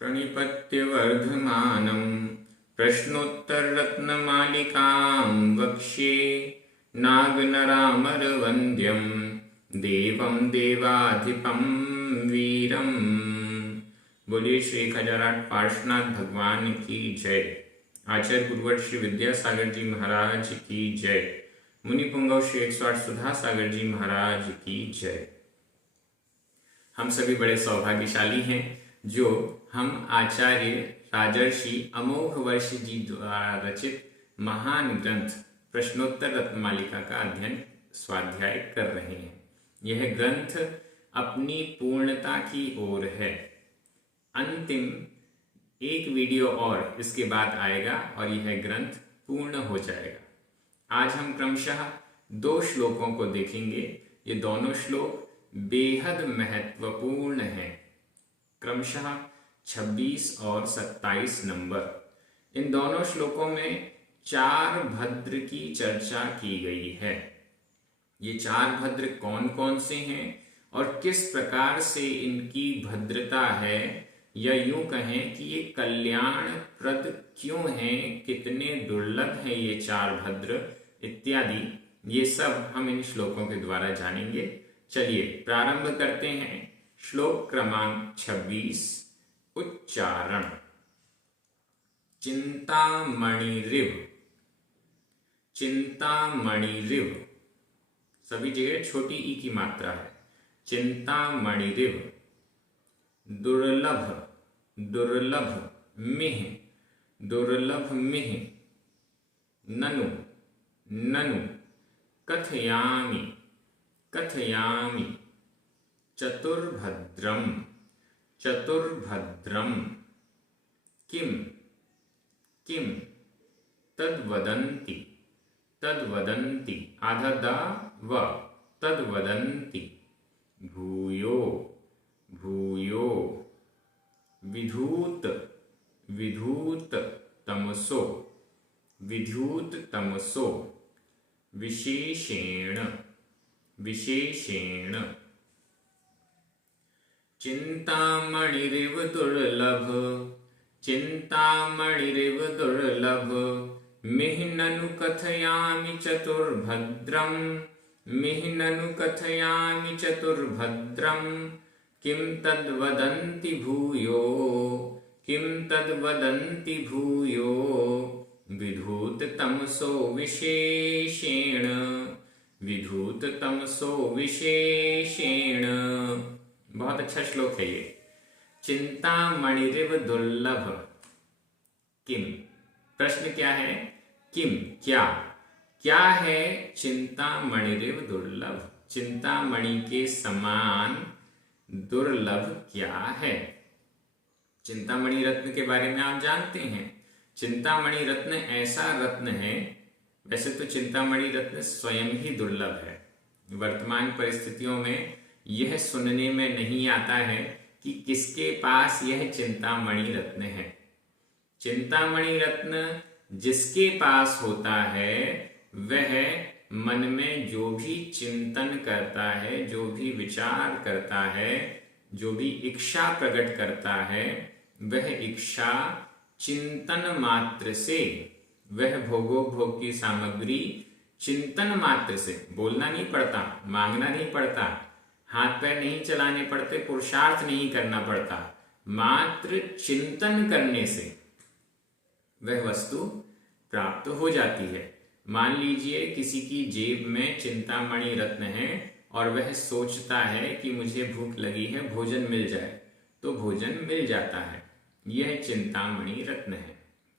प्रणिपत्यवर्धमानं प्रश्नोत्तररत्नमालिकां वक्ष्ये नागनरामरवन्द्यं देवं देवाधिपं वीरम्। बोलिए श्री खजाराट पार्श्वनाथ भगवान की जय। आचार्य गुरुवर श्री विद्यासागर जी महाराज की जय। मुनि पुंगव श्री 108 सुधा सागर जी महाराज की जय। हम सभी बड़े सौभाग्यशाली हैं जो हम आचार्य राजर्षि अमोघ वर्ष जी द्वारा रचित महान ग्रंथ प्रश्नोत्तर रत्नमालिका का अध्ययन स्वाध्याय कर रहे हैं। यह ग्रंथ अपनी पूर्णता की ओर है। अंतिम एक वीडियो और इसके बाद आएगा और यह ग्रंथ पूर्ण हो जाएगा। आज हम क्रमशः 2 श्लोकों को देखेंगे। ये दोनों श्लोक बेहद महत्वपूर्ण हैं, क्रमशः 26 और 27 नंबर। इन दोनों श्लोकों में 4 भद्र की चर्चा की गई है। ये 4 भद्र कौन कौन से हैं और किस प्रकार से इनकी भद्रता है, या यूं कहें कि ये कल्याणप्रद क्यों हैं, कितने दुर्लभ हैं ये 4 भद्र इत्यादि, ये सब हम इन श्लोकों के द्वारा जानेंगे। चलिए प्रारंभ करते हैं। श्लोक क्रमांक 26। उच्चारण। चिंतामणिरिव। चिंतामणिरिव सभी जगह छोटी ई की मात्रा है। चिंतामणिरिव। दुर्लभ। दुर्लभ मिह। दुर्लभ मिह। ननु। ननु। कथयामि। कथयामि। चतुर्भद्रम। चतुर्भद्रम। किम। किम। तद्वदन्ति। तद्वदन्ति। आधा द व। तद्वदन्ति। भूयो। भूयो। विधूत। विधूत तमसो। विधूत तमसो। विशेषेण। विशेषेण। चिंतामणिरिव दुर्लभ। चिंतामणिरिव दुर्लभ मिह ननु कथयामि चतुर्भद्रम। मिह ननु कथयामि चतुर्भद्रम। किं तद्वदन्ति भूयो। किं तद्वदन्ति भूयो। विधूत तमसो विशेषेण। विधूत तमसो विशेषेण। बहुत अच्छा श्लोक है ये। चिंतामणिरिव दुर्लभ। किम, प्रश्न क्या है? किम, क्या? क्या है चिंतामणिरिव दुर्लभ? चिंतामणि के समान दुर्लभ क्या है? चिंतामणि रत्न के बारे में आप जानते हैं। चिंतामणि रत्न ऐसा रत्न है, वैसे तो चिंतामणि रत्न स्वयं ही दुर्लभ है। वर्तमान परिस्थितियों में यह सुनने में नहीं आता है कि किसके पास यह चिंतामणि रत्न है। चिंतामणि रत्न जिसके पास होता है वह मन में जो भी चिंतन करता है, जो भी विचार करता है, जो भी इच्छा प्रकट करता है, वह इच्छा चिंतन मात्र से, वह भोगोपभोग की सामग्री चिंतन मात्र से, बोलना नहीं पड़ता, मांगना नहीं पड़ता, हाथ पैर नहीं चलाने पड़ते, पुरुषार्थ नहीं करना पड़ता, मात्र चिंतन करने से वह वस्तु प्राप्त हो जाती है। मान लीजिए किसी की जेब में चिंतामणि रत्न है और वह सोचता है कि मुझे भूख लगी है, भोजन मिल जाए, तो भोजन मिल जाता है। यह चिंतामणि रत्न है।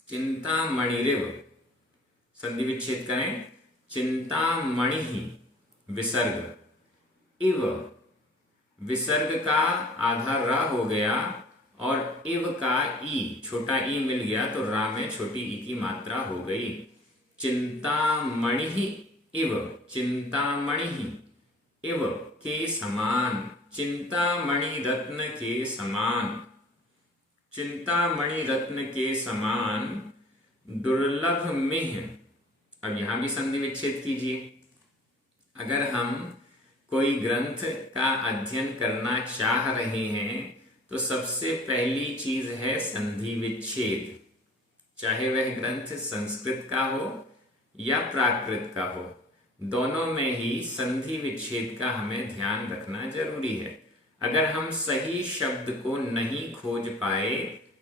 चिंतामणिरिव, संधि विच्छेद करें। चिंतामणि ही विसर्ग, इव, विसर्ग का आधा रा हो गया और इव का ई, छोटा ई मिल गया तो रा में छोटी ई की मात्रा हो गई। चिंतामणि इव, चिंतामणि इव के समान, चिंतामणि रत्न के समान, चिंतामणि रत्न के समान दुर्लभ मिह। अब यहां भी संधि विच्छेद कीजिए। अगर हम कोई ग्रंथ का अध्ययन करना चाह रहे हैं तो सबसे पहली चीज है संधि विच्छेद। चाहे वह ग्रंथ संस्कृत का हो या प्राकृत का हो, दोनों में ही संधि विच्छेद का हमें ध्यान रखना जरूरी है। अगर हम सही शब्द को नहीं खोज पाए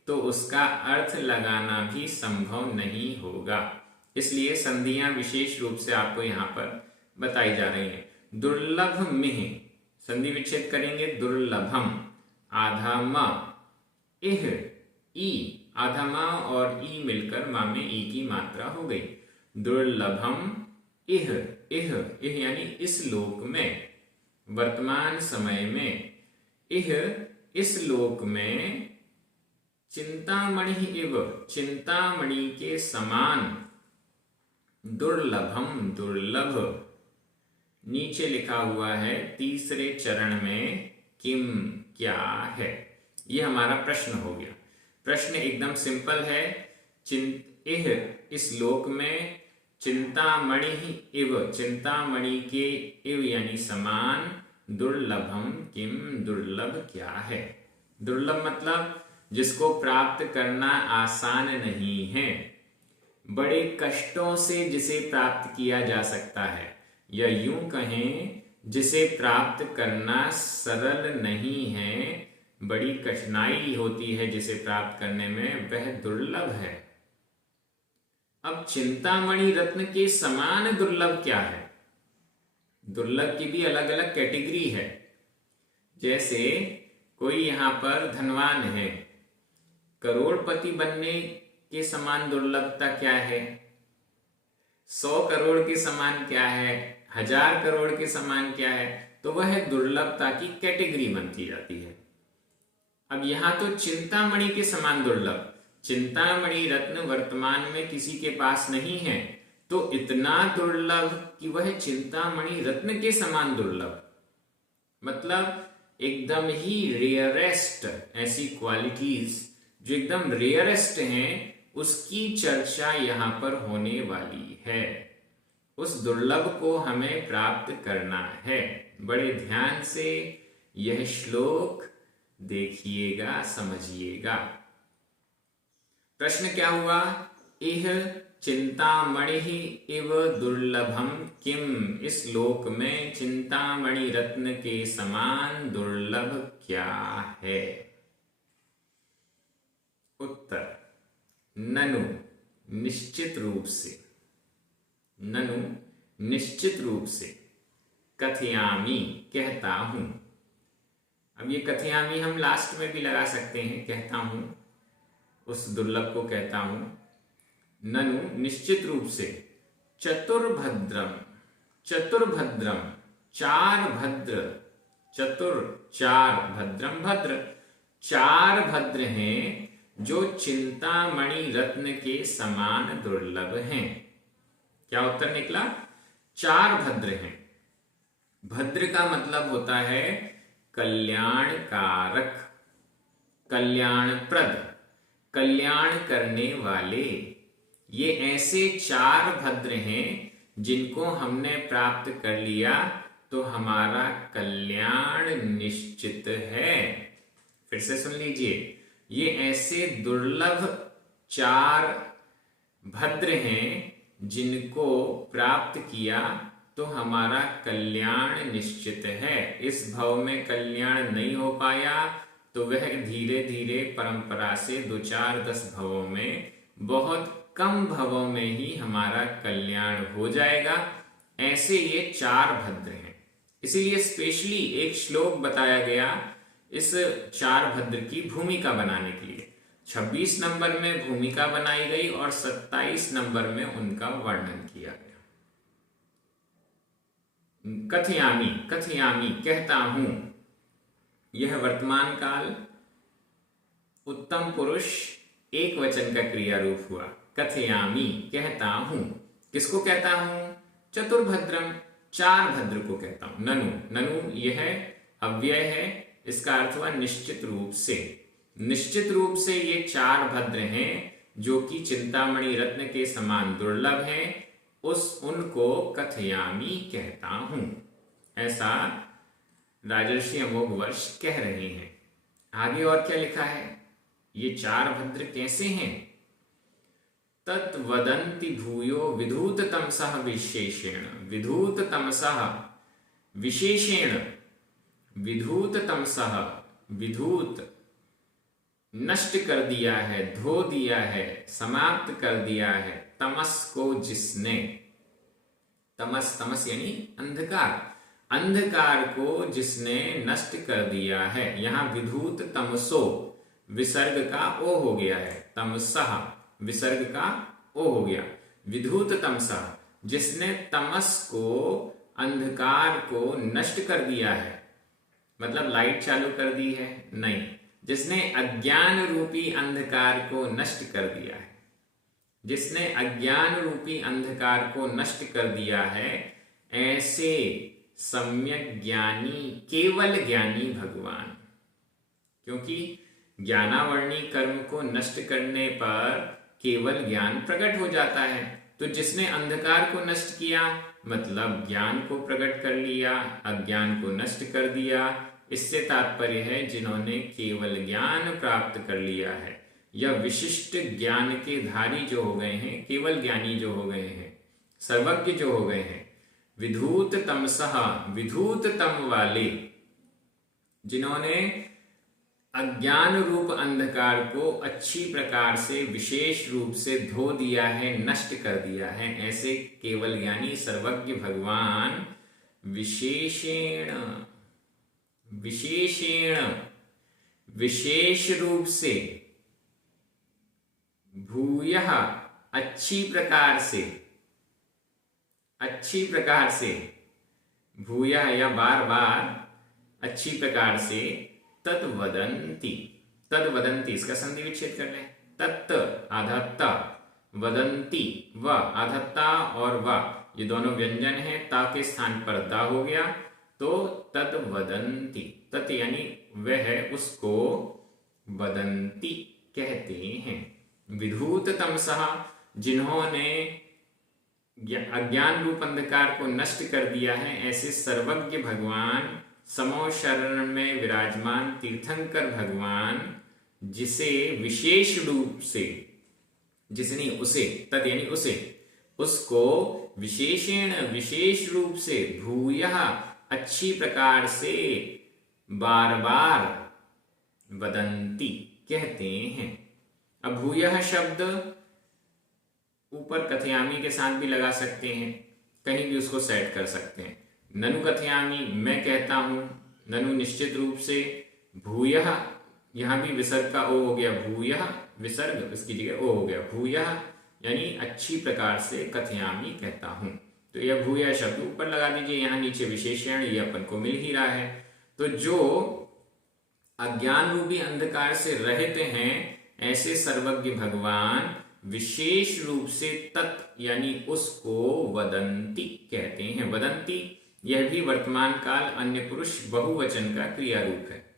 तो उसका अर्थ लगाना भी संभव नहीं होगा। इसलिए संधियां विशेष रूप से आपको यहाँ पर बताई जा रही हैं। दुर्लभ मिह, संधि विच्छेद करेंगे दुर्लभम, आधा म, इह, ई, आधा म और ई मिलकर मा में ई की मात्रा हो गई। दुर्लभम इह, इह, इह यानी इस लोक में, वर्तमान समय में, इह इस लोक में, चिंतामणि इव, चिंतामणि के समान, दुर्लभम दुर्लभ। नीचे लिखा हुआ है तीसरे चरण में किम क्या है, यह हमारा प्रश्न हो गया। प्रश्न एकदम सिंपल है। इह इस लोक में, चिंतामणि इव, चिंतामणि के इव यानी समान, दुर्लभम किम, दुर्लभ क्या है। दुर्लभ मतलब जिसको प्राप्त करना आसान नहीं है, बड़े कष्टों से जिसे प्राप्त किया जा सकता है, या यूं कहें जिसे प्राप्त करना सरल नहीं है, बड़ी कठिनाई होती है जिसे प्राप्त करने में, वह दुर्लभ है। अब चिंतामणि रत्न के समान दुर्लभ क्या है? दुर्लभ की भी अलग अलग कैटेगरी है। जैसे कोई यहां पर धनवान है, करोड़पति बनने के समान दुर्लभता क्या है? 100 करोड़ के समान क्या है? 1000 करोड़ के समान क्या है? तो वह दुर्लभता की कैटेगरी बनती जाती है। अब यहां तो चिंतामणि के समान दुर्लभ, चिंतामणि रत्न वर्तमान में किसी के पास नहीं है, तो इतना दुर्लभ कि वह चिंतामणि रत्न के समान दुर्लभ, मतलब एकदम ही रेयरेस्ट, ऐसी क्वालिटीज जो एकदम रेयरेस्ट हैं, उसकी चर्चा यहां पर होने वाली है। उस दुर्लभ को हमें प्राप्त करना है। बड़े ध्यान से यह श्लोक देखिएगा, समझिएगा। प्रश्न क्या हुआ? इह चिंतामणि इव दुर्लभम किम, इस लोक में चिंतामणि रत्न के समान दुर्लभ क्या है? उत्तर ननु, निश्चित रूप से, ननु निश्चित रूप से, कथयामि कहता हूं। अब ये कथयामि हम लास्ट में भी लगा सकते हैं, कहता हूं, उस दुर्लभ को कहता हूं। ननु निश्चित रूप से, चतुर्भद्रम, चतुर्भद्रम, चार भद्र, चतुर चार, भद्रम भद्र, चार भद्र हैं जो चिंतामणि रत्न के समान दुर्लभ हैं। क्या उत्तर निकला? चार भद्र हैं। भद्र का मतलब होता है कल्याणकारक, कल्याणप्रद, कल्याण करने वाले। ये ऐसे चार भद्र हैं जिनको हमने प्राप्त कर लिया तो हमारा कल्याण निश्चित है। फिर से सुन लीजिए, ये ऐसे दुर्लभ चार भद्र हैं जिनको प्राप्त किया तो हमारा कल्याण निश्चित है। इस भव में कल्याण नहीं हो पाया तो वह धीरे धीरे परंपरा से 2, 4, 10 भवों में, बहुत कम भवों में ही हमारा कल्याण हो जाएगा। ऐसे ये चार भद्र हैं। इसीलिए स्पेशली एक श्लोक बताया गया इस चार भद्र की भूमिका बनाने के लिए। 26 नंबर में भूमिका बनाई गई और 27 नंबर में उनका वर्णन किया गया। कथयामि, कथयामि कहता हूं, यह वर्तमान काल उत्तम पुरुष एक वचन का क्रिया रूप हुआ। कथयामि कहता हूं, किसको कहता हूं? चतुर्भद्रम, चार भद्र को कहता हूं। ननु, ननु यह अव्यय है, इसका अर्थ हुआ निश्चित रूप से। निश्चित रूप से ये चार भद्र हैं जो कि चिंतामणि रत्न के समान दुर्लभ हैं, उनको कथयामि कहता हूं। ऐसा राजर्षि अमोघ वर्ष कह रहे हैं। आगे और क्या लिखा है, ये चार भद्र कैसे हैं? तत् वदन्ति भूयो विधूत तमसः विशेषेण, विधूत तमसः विशेषेण, विधूत तमसः, विधूत नष्ट कर दिया है, धो दिया है, समाप्त कर दिया है, तमस को जिसने, तमस, तमस यानी अंधकार, अंधकार को जिसने नष्ट कर दिया है। यहां विधूत तमसो विसर्ग का ओ हो गया है, तमसः विसर्ग का ओ हो गया, विधूत तमसः जिसने तमस को, अंधकार को नष्ट कर दिया है, मतलब लाइट चालू कर दी है नहीं, जिसने अज्ञान रूपी अंधकार को नष्ट कर दिया है, जिसने अज्ञान रूपी अंधकार को नष्ट कर दिया है, ऐसे सम्यक ज्ञानी, केवल ज्ञानी भगवान। क्योंकि ज्ञानावर्णी कर्म को नष्ट करने पर केवल ज्ञान प्रकट हो जाता है। तो जिसने अंधकार को नष्ट किया मतलब ज्ञान को प्रकट कर लिया, अज्ञान को नष्ट कर दिया। इससे तात्पर्य है जिन्होंने केवल ज्ञान प्राप्त कर लिया है या विशिष्ट ज्ञान के धारी जो हो गए हैं, केवल ज्ञानी जो हो गए हैं, सर्वज्ञ जो हो गए हैं। विधूत तमसः, विधूत तम वाले, जिन्होंने अज्ञान रूप अंधकार को अच्छी प्रकार से विशेष रूप से धो दिया है, नष्ट कर दिया है, ऐसे केवल ज्ञानी सर्वज्ञ भगवान विशेषेण, विशेषेण विशेष रूप से, भूयः अच्छी प्रकार से, अच्छी प्रकार से, भूयः या बार बार अच्छी प्रकार से, तद्वदन्ति, तद्वदन्ति इसका संधि विच्छेद कर लें, तत् आधा ता, वदन्ति व आधा ता और व, ये दोनों व्यंजन हैं, ता के स्थान पर दा हो गया तो तद्वदन्ति, तत् यानी वह उसको, वदन्ति कहते हैं। विधूत तमसः जिन्होंने अज्ञान रूप अंधकार को नष्ट कर दिया है, ऐसे सर्वज्ञ भगवान, समो शरण में विराजमान तीर्थंकर भगवान, जिसे विशेष रूप से, जिसने उसे, तत् यानी उसे, उसको विशेषेण विशेष रूप से, भूयः अच्छी प्रकार से, बार बार, वदंती कहते हैं। अब भूयः शब्द ऊपर कथयामी के साथ भी लगा सकते हैं, कहीं भी उसको सेट कर सकते हैं। ननु कथयामी मैं कहता हूं, ननु निश्चित रूप से, भूयः यहां भी विसर्ग का ओ हो गया, भूयः विसर्ग इसकी जगह ओ हो गया, भूयः यानी अच्छी प्रकार से कथयामी कहता हूं। तो यह भूयः शब्द ऊपर लगा दीजिए, यहां नीचे विशेषण ये अपन को मिल ही रहा है। तो जो अज्ञान रूपी अंधकार से रहित हैं, ऐसे सर्वज्ञ भगवान विशेष रूप से तत् यानी उसको वदंती कहते हैं। वदंती यह भी वर्तमान काल अन्य पुरुष बहुवचन का क्रिया रूप है।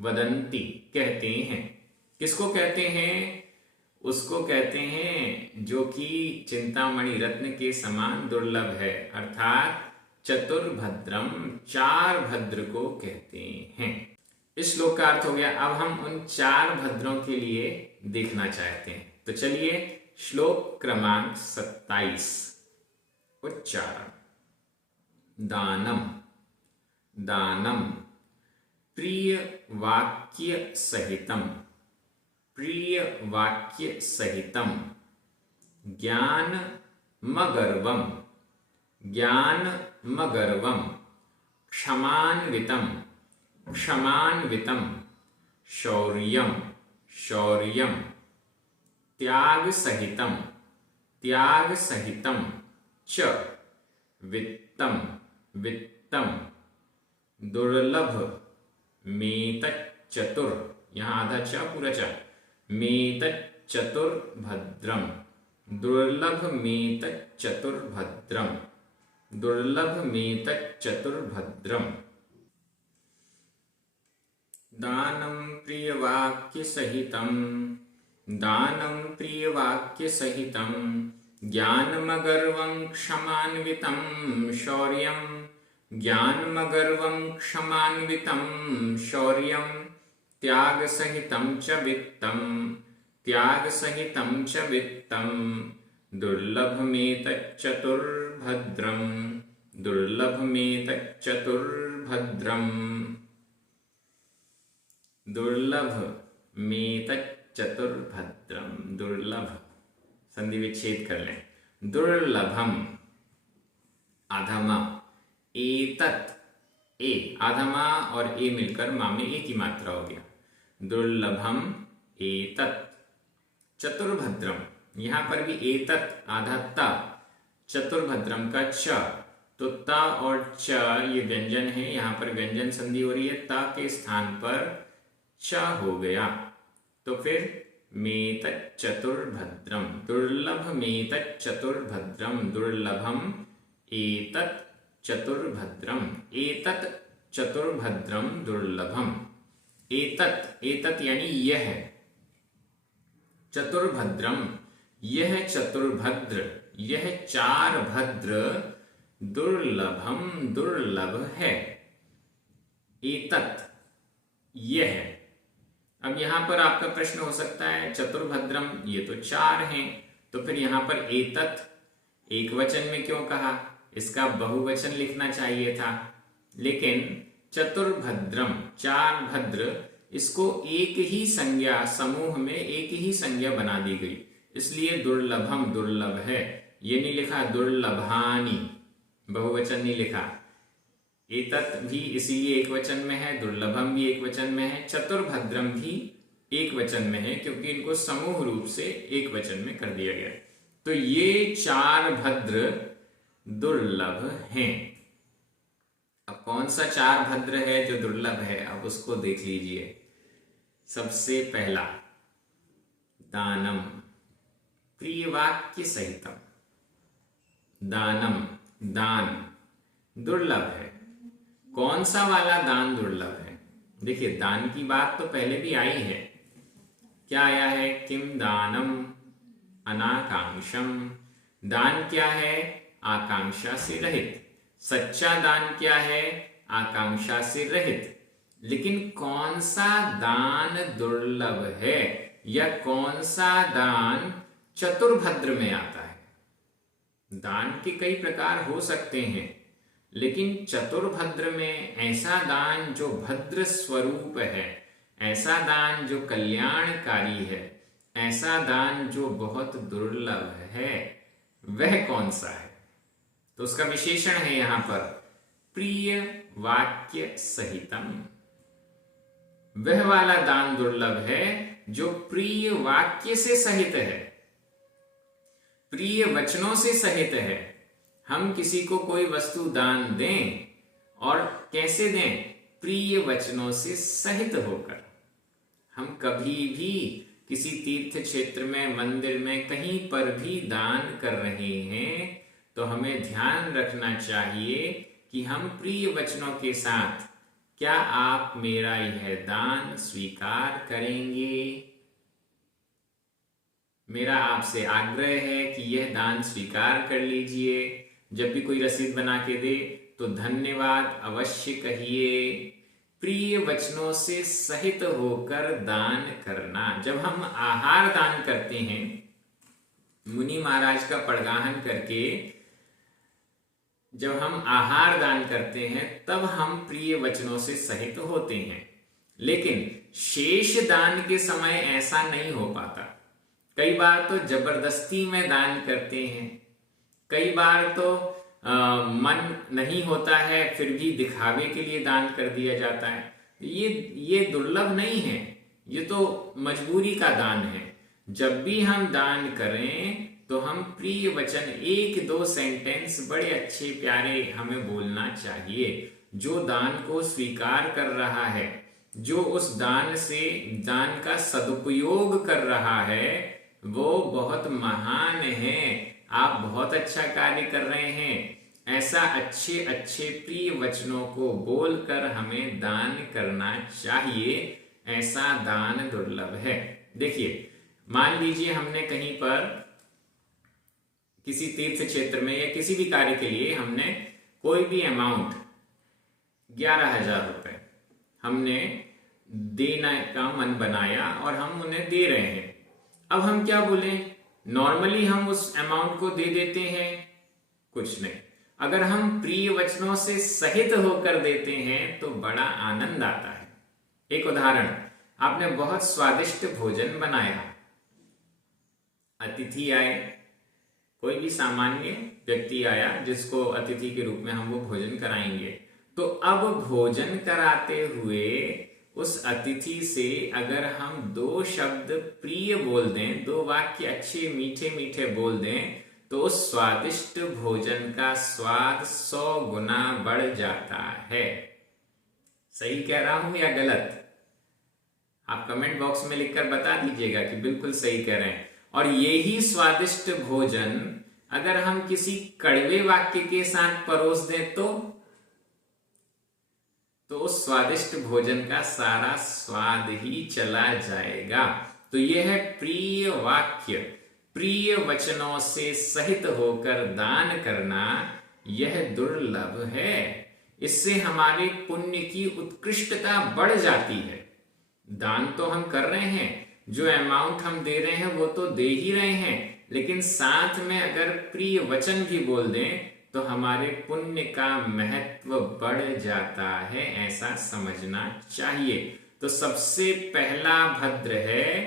वदंती कहते हैं, किसको कहते हैं? उसको कहते हैं जो कि चिंतामणि रत्न के समान दुर्लभ है, अर्थात चतुर्भद्रम, चार भद्र को कहते हैं। इस श्लोक का अर्थ हो गया। अब हम उन चार भद्रों के लिए देखना चाहते हैं, तो चलिए श्लोक क्रमांक 27 उच्चारण। दानम, दानम प्रिय वाक्य सहितम, प्रिय वाक्य सहितम, ज्ञान मगर्वम, ज्ञान मगर्वम, क्षमान्वितम, क्षमान्वितम, शौर्यम, शौर्यम, त्याग सहितम, त्याग सहितम, च वित्तम, वित्तम, दुर्लभ, मेतच्चतुर, यहां आधा च पूरा च, मेतच्चतुर्भद्रम, दुर्लभ मेतच्चतुर्भद्रम, दुर्लभ मेतच्चतुर्भद्रम। दानं प्रियवाक्य सहितं, दानं प्रियवाक्य सहितं, ज्ञानमगर्वं क्षमान्वितं, शौर्यं, ज्ञानमगर्वं क्षमान्वितं, शौर्यं, त्याग सहितं च वित्तं, त्याग सहितं च वित्तं, दुर्लभमेतच्चतुर्भद्रं, दुर्लभमेतच्चतुर्भद्रं, दुर्लभमेतच्चतुर्भद्रं। दुर्लभ संधि विच्छेद कर लें। दुर्लभम आधमा, एतत् ए आधमा और ए मिलकर मा में एक ही मात्रा हो गया। दुर्लभम एतत् चतुर्भद्रम, यहां पर भी एतत् आधा ता, चतुर्भद्रम का च, तो ता और च ये व्यंजन है, यहां पर व्यंजन संधि हो रही है, ता के स्थान पर च हो गया। तो फिर मेतत् चतुर्भद्रम, दुर्लभ मेतत् चतुर्भद्रम, दुर्लभम एतत् चतुर्भद्रम, एतत् चतुर्भद्रम दुर्लभम। एतत्, एतत् यानी यह, चतुर्भद्रम यह चतुर्भद्र, यह चार भद्र, दुर्लभम दुर्लभ है। एतत् यह, अब यहां पर आपका प्रश्न हो सकता है चतुर्भद्रम ये तो चार हैं, तो फिर यहां पर एतत् एक वचन में क्यों कहा, इसका बहुवचन लिखना चाहिए था। लेकिन चतुर्भद्रम चार भद्र, इसको एक ही संज्ञा समूह में एक ही संज्ञा बना दी गई, इसलिए दुर्लभम दुर्लभ है। ये नहीं लिखा दुर्लभानी, बहुवचन नहीं लिखा। एतत् भी इसीलिए एक वचन में है, दुर्लभम भी एक वचन में है, चतुर्भद्रम भी एक वचन में है, क्योंकि इनको समूह रूप से एक वचन में कर दिया गया। तो ये चार भद्र दुर्लभ हैं। अब कौन सा चार भद्र है जो दुर्लभ है, अब उसको देख लीजिए। सबसे पहला दानम, प्रिय वाक्य सहितम। दानम दान दुर्लभ है। कौन सा वाला दान दुर्लभ है? देखिए दान की बात तो पहले भी आई है। क्या आया है? किम दानम अनाकांक्षम। दान क्या है? आकांक्षा से रहित। सच्चा दान क्या है? आकांक्षा से रहित। लेकिन कौन सा दान दुर्लभ है या कौन सा दान चतुर्भद्र में आता है? दान के कई प्रकार हो सकते हैं, लेकिन चतुर्भद्र में ऐसा दान जो भद्र स्वरूप है, ऐसा दान जो कल्याणकारी है, ऐसा दान जो बहुत दुर्लभ है, वह कौन सा है? तो उसका विशेषण है यहां पर प्रिय वाक्य सहितम। वह वाला दान दुर्लभ है जो प्रिय वाक्य से सहित है, प्रिय वचनों से सहित है। हम किसी को कोई वस्तु दान दें और कैसे दें? प्रिय वचनों से सहित होकर। हम कभी भी किसी तीर्थ क्षेत्र में, मंदिर में, कहीं पर भी दान कर रहे हैं तो हमें ध्यान रखना चाहिए कि हम प्रिय वचनों के साथ, क्या आप मेरा यह दान स्वीकार करेंगे? मेरा आपसे आग्रह है कि यह दान स्वीकार कर लीजिए। जब भी कोई रसीद बना के दे तो धन्यवाद अवश्य कहिए। प्रिय वचनों से सहित होकर दान करना। जब हम आहार दान करते हैं, मुनि महाराज का पड़गाहन करके जब हम आहार दान करते हैं तब हम प्रिय वचनों से सहित होते हैं। लेकिन शेष दान के समय ऐसा नहीं हो पाता। कई बार तो जबरदस्ती में दान करते हैं, कई बार तो मन नहीं होता है फिर भी दिखावे के लिए दान कर दिया जाता है। ये दुर्लभ नहीं है, ये तो मजबूरी का दान है। जब भी हम दान करें तो हम प्रिय वचन, एक दो सेंटेंस बड़े अच्छे प्यारे हमें बोलना चाहिए। जो दान को स्वीकार कर रहा है, जो उस दान से दान का सदुपयोग कर रहा है, वो बहुत महान है। आप बहुत अच्छा कार्य कर रहे हैं। ऐसा अच्छे अच्छे प्रिय वचनों को बोलकर हमें दान करना चाहिए। ऐसा दान दुर्लभ है। देखिए, मान लीजिए हमने कहीं पर किसी तीर्थ क्षेत्र में या किसी भी कार्य के लिए हमने कोई भी अमाउंट 11,000 रुपए हमने देने का मन बनाया और हम उन्हें दे रहे हैं। अब हम क्या बोले, नॉर्मली हम उस अमाउंट को दे देते हैं, कुछ नहीं। अगर हम प्रिय वचनों से सहित होकर देते हैं तो बड़ा आनंद आता है। एक उदाहरण, आपने बहुत स्वादिष्ट भोजन बनाया, अतिथि आए, कोई भी सामान्य व्यक्ति आया जिसको अतिथि के रूप में हम वो भोजन कराएंगे, तो अब भोजन कराते हुए उस अतिथि से अगर हम 2 शब्द प्रिय बोल दें, 2 वाक्य अच्छे मीठे मीठे बोल दें, तो उस स्वादिष्ट भोजन का स्वाद 100 गुना बढ़ जाता है। सही कह रहा हूं या गलत? आप कमेंट बॉक्स में लिखकर बता दीजिएगा कि बिल्कुल सही कह रहे हैं। और यही स्वादिष्ट भोजन अगर हम किसी कड़वे वाक्य के साथ परोस दें तो उस स्वादिष्ट भोजन का सारा स्वाद ही चला जाएगा। तो यह है प्रिय वाक्य, प्रिय वचनों से सहित होकर दान करना, यह दुर्लभ है। इससे हमारे पुण्य की उत्कृष्टता बढ़ जाती है। दान तो हम कर रहे हैं, जो अमाउंट हम दे रहे हैं वो तो दे ही रहे हैं, लेकिन साथ में अगर प्रिय वचन भी बोल दें तो हमारे पुण्य का महत्व बढ़ जाता है, ऐसा समझना चाहिए। तो सबसे पहला भद्र है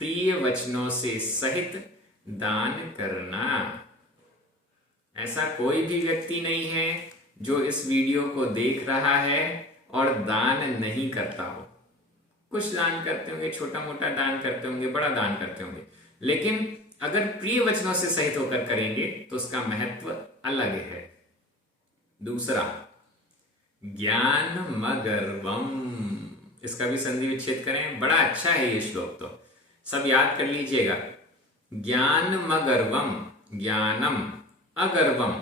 प्रिय वचनों से सहित दान करना। ऐसा कोई भी व्यक्ति नहीं है जो इस वीडियो को देख रहा है और दान नहीं करता हो। कुछ दान करते होंगे, छोटा मोटा दान करते होंगे, बड़ा दान करते होंगे, लेकिन अगर प्रिय वचनों से सहित होकर करेंगे तो उसका महत्व अलग है। दूसरा, ज्ञानमगर्वम, इसका भी संधि विच्छेद करें, बड़ा अच्छा है ये श्लोक, तो सब याद कर लीजिएगा। ज्ञानमगर्वम, ज्ञानम अगर्वम,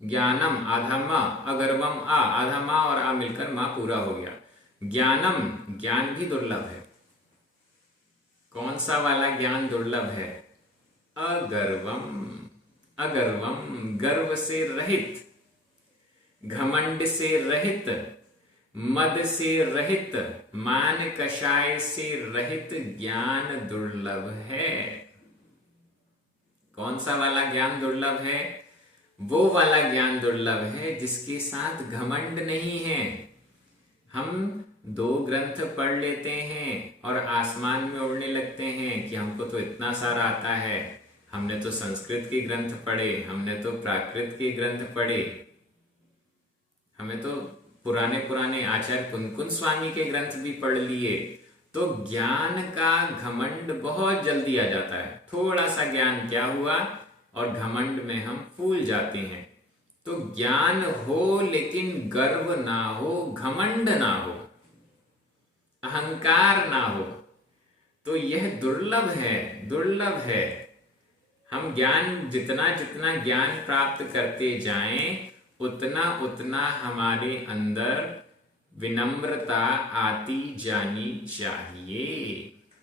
ज्ञानम आधा मा, अगर्वम आ, आधा मा और आ मिलकर मा पूरा हो गया। ज्ञानम, ज्ञान भी दुर्लभ है। कौन सा वाला ज्ञान दुर्लभ है? अगर्वम, अगर्वम, गर्व से रहित, घमंड से रहित, मद से रहित, मान कषाय से रहित ज्ञान दुर्लभ है। कौन सा वाला ज्ञान दुर्लभ है? वो वाला ज्ञान दुर्लभ है जिसके साथ घमंड नहीं है। हम 2 ग्रंथ पढ़ लेते हैं और आसमान में उड़ने लगते हैं कि हमको तो इतना सारा आता है, हमने तो संस्कृत के ग्रंथ पढ़े, हमने तो प्राकृत के ग्रंथ पढ़े, हमें तो पुराने पुराने आचार्य कुनकुन स्वामी के ग्रंथ भी पढ़ लिए। तो ज्ञान का घमंड बहुत जल्दी आ जाता है। थोड़ा सा ज्ञान क्या हुआ और घमंड में हम फूल जाते हैं। तो ज्ञान हो लेकिन गर्व ना हो, घमंड ना हो, अहंकार ना हो, तो यह दुर्लभ है, दुर्लभ है। हम ज्ञान जितना जितना ज्ञान प्राप्त करते जाएं उतना उतना हमारे अंदर विनम्रता आती जानी चाहिए।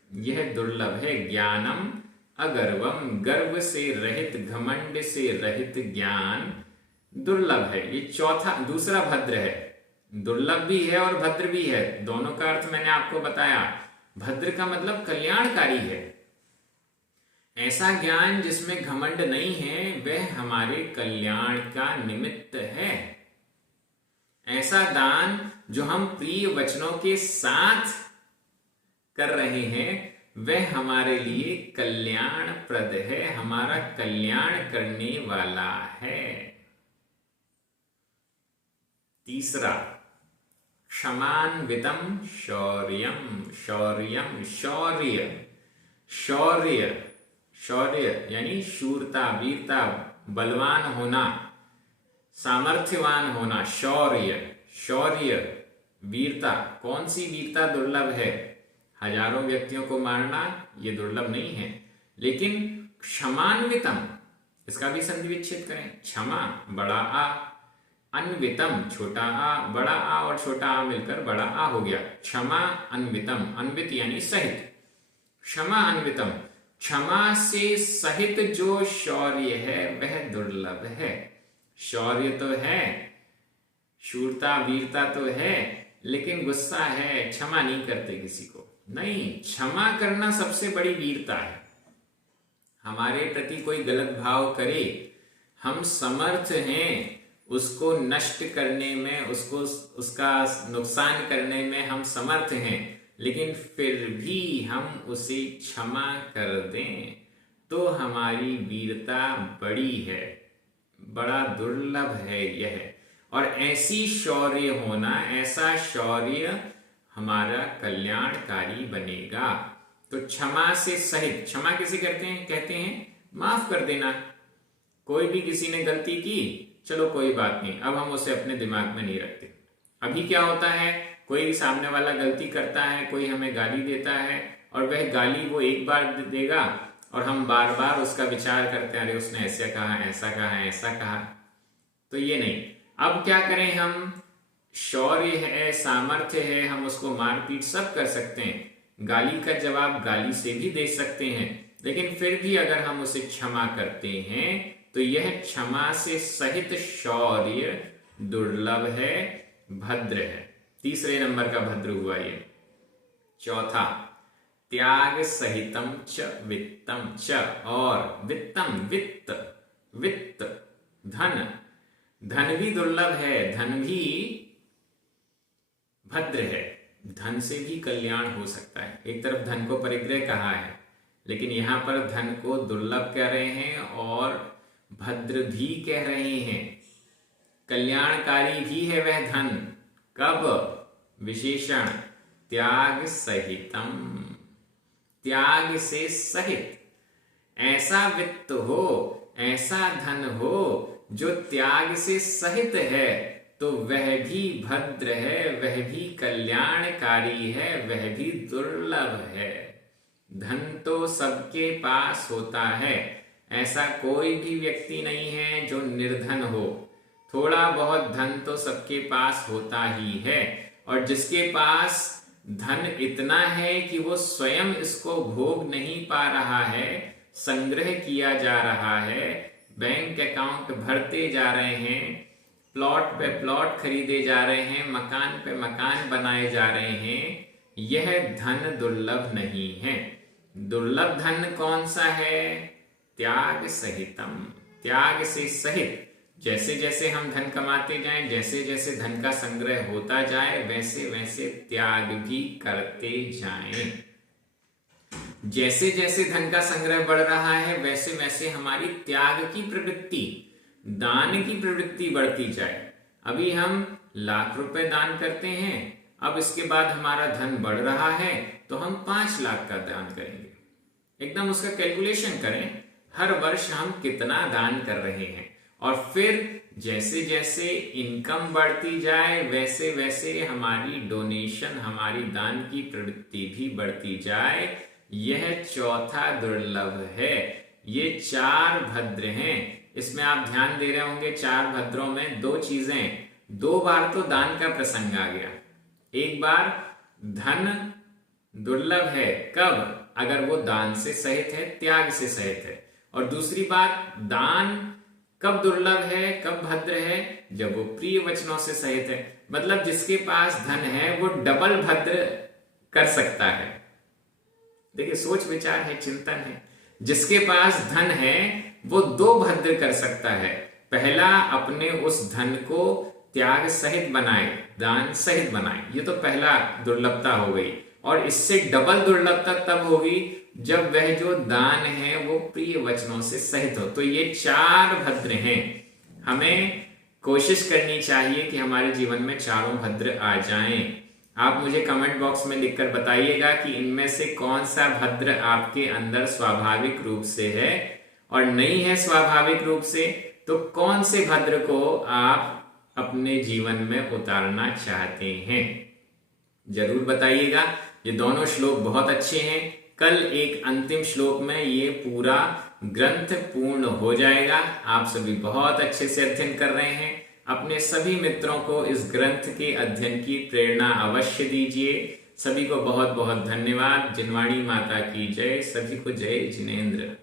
यह दुर्लभ है। ज्ञानम अगर्वम, गर्व से रहित, घमंड से रहित ज्ञान दुर्लभ है। ये दूसरा भद्र है। दुर्लभ भी है और भद्र भी है, दोनों का अर्थ मैंने आपको बताया। भद्र का मतलब कल्याणकारी है। ऐसा ज्ञान जिसमें घमंड नहीं है वह हमारे कल्याण का निमित्त है। ऐसा दान जो हम प्रिय वचनों के साथ कर रहे हैं वह हमारे लिए कल्याणप्रद है, हमारा कल्याण करने वाला है। तीसरा, क्षमान्वितम शौर्यम, शौर्यम, शौर्य, शौर्य, शौर्य यानी शूरता, वीरता, बलवान होना, सामर्थ्यवान होना, शौर्य, शौर्य, वीरता। कौन सी वीरता दुर्लभ है? हजारों व्यक्तियों को मारना ये दुर्लभ नहीं है, लेकिन क्षमान्वितम, इसका भी संधि विच्छेद करें। क्षमा बड़ा आ, अन्वितम छोटा आ, बड़ा आ और छोटा आ मिलकर बड़ा आ हो गया। क्षमा अन्वितम, अन्वित यानी सहित, क्षमा अन्वितम, क्षमा से सहित जो शौर्य है वह दुर्लभ है। शौर्य तो है, शूरता वीरता तो है, लेकिन गुस्सा है, क्षमा नहीं करते किसी को। नहीं, क्षमा करना सबसे बड़ी वीरता है। हमारे प्रति कोई गलत भाव करे, हम समर्थ हैं उसको नष्ट करने में, उसको उसका नुकसान करने में हम समर्थ हैं, लेकिन फिर भी हम उसे क्षमा कर दें तो हमारी वीरता बड़ी है, बड़ा दुर्लभ है यह। और ऐसी शौर्य होना, ऐसा शौर्य हमारा कल्याणकारी बनेगा। तो क्षमा से सहित, क्षमा किसे कहते हैं माफ कर देना। कोई भी किसी ने गलती की, चलो कोई बात नहीं, अब हम उसे अपने दिमाग में नहीं रखते। अभी क्या होता है, कोई सामने वाला गलती करता है, कोई हमें गाली देता है, और वह गाली वो एक बार देगा और हम बार बार उसका विचार करते हैं, अरे उसने ऐसा कहा, ऐसा कहा, ऐसा कहा। तो ये नहीं। अब क्या करें हम, शौर्य है, सामर्थ्य है, हम उसको मारपीट सब कर सकते हैं, गाली का जवाब गाली से भी दे सकते हैं, लेकिन फिर भी अगर हम उसे क्षमा करते हैं तो यह क्षमा से सहित शौर्य दुर्लभ है, भद्र है। तीसरे नंबर का भद्र हुआ ये। चौथा, त्याग सहितम च वित्तम च, और वित्तम, वित्त, वित्त धन, धन भी दुर्लभ है, धन भी भद्र है। धन से भी कल्याण हो सकता है। एक तरफ धन को परिग्रह कहा है, लेकिन यहां पर धन को दुर्लभ कह रहे हैं और भद्र भी कह रहे हैं। कल्याणकारी भी है वह धन। कब? विशेषण त्याग सहितम, त्याग से सहित। ऐसा वित्त हो, ऐसा धन हो जो त्याग से सहित है, तो वह भी भद्र है, वह भी कल्याणकारी है, वह भी दुर्लभ है। धन तो सबके पास होता है, ऐसा कोई भी व्यक्ति नहीं है जो निर्धन हो। थोड़ा बहुत धन तो सबके पास होता ही है, और जिसके पास धन इतना है कि वो स्वयं इसको भोग नहीं पा रहा है, संग्रह किया जा रहा है, बैंक अकाउंट भरते जा रहे हैं, प्लॉट पे प्लॉट खरीदे जा रहे हैं, मकान पे मकान बनाए जा रहे हैं, यह धन दुर्लभ नहीं है। दुर्लभ धन कौन सा है? त्याग सहितम, त्याग से सहित। जैसे जैसे हम धन कमाते जाएं, जैसे जैसे धन का संग्रह होता जाए, वैसे वैसे त्याग भी करते जाएं। जैसे जैसे धन का संग्रह बढ़ रहा है, वैसे वैसे हमारी त्याग की प्रवृत्ति, दान की प्रवृत्ति बढ़ती जाए। अभी हम लाख रुपए दान करते हैं, अब इसके बाद हमारा धन बढ़ रहा है तो हम 5 लाख का दान करेंगे। एकदम उसका कैलकुलेशन करें, हर वर्ष हम कितना दान कर रहे हैं, और फिर जैसे जैसे इनकम बढ़ती जाए, वैसे वैसे हमारी डोनेशन, हमारी दान की प्रवृत्ति भी बढ़ती जाए। यह चौथा दुर्लभ है। ये 4 भद्र हैं। इसमें आप ध्यान दे रहे होंगे, 4 भद्रों में 2 चीजें, 2 बार तो दान का प्रसंग आ गया। एक बार धन दुर्लभ है, कब? अगर वो दान से सहित है, त्याग से सहित है। और दूसरी बात, दान कब दुर्लभ है, कब भद्र है? जब वो प्रिय वचनों से सहित है। मतलब जिसके पास धन है वो डबल भद्र कर सकता है। देखिए, सोच विचार है, चिंतन है। जिसके पास धन है वो 2 भद्र कर सकता है। पहला, अपने उस धन को त्याग सहित बनाए, दान सहित बनाए। ये तो पहला दुर्लभता हो गई। और इससे डबल दुर्लभता तब होगी जब वह जो दान है वो प्रिय वचनों से सहित हो। तो ये 4 भद्र हैं। हमें कोशिश करनी चाहिए कि हमारे जीवन में चारों भद्र आ जाएं। आप मुझे कमेंट बॉक्स में लिखकर बताइएगा कि इनमें से कौन सा भद्र आपके अंदर स्वाभाविक रूप से है, और नहीं है स्वाभाविक रूप से, तो कौन से भद्र को आप अपने जीवन में उतारना चाहते हैं, जरूर बताइएगा। ये दोनों श्लोक बहुत अच्छे हैं। कल एक अंतिम श्लोक में ये पूरा ग्रंथ पूर्ण हो जाएगा। आप सभी बहुत अच्छे से अध्ययन कर रहे हैं। अपने सभी मित्रों को इस ग्रंथ के अध्ययन की प्रेरणा अवश्य दीजिए। सभी को बहुत बहुत धन्यवाद। जिनवाणी माता की जय। सभी को जय जिनेंद्र।